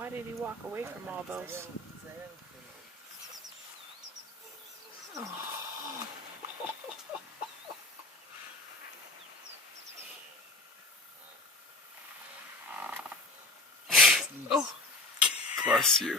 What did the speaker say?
Why did he walk away from all those? Oh. Oh. Bless you.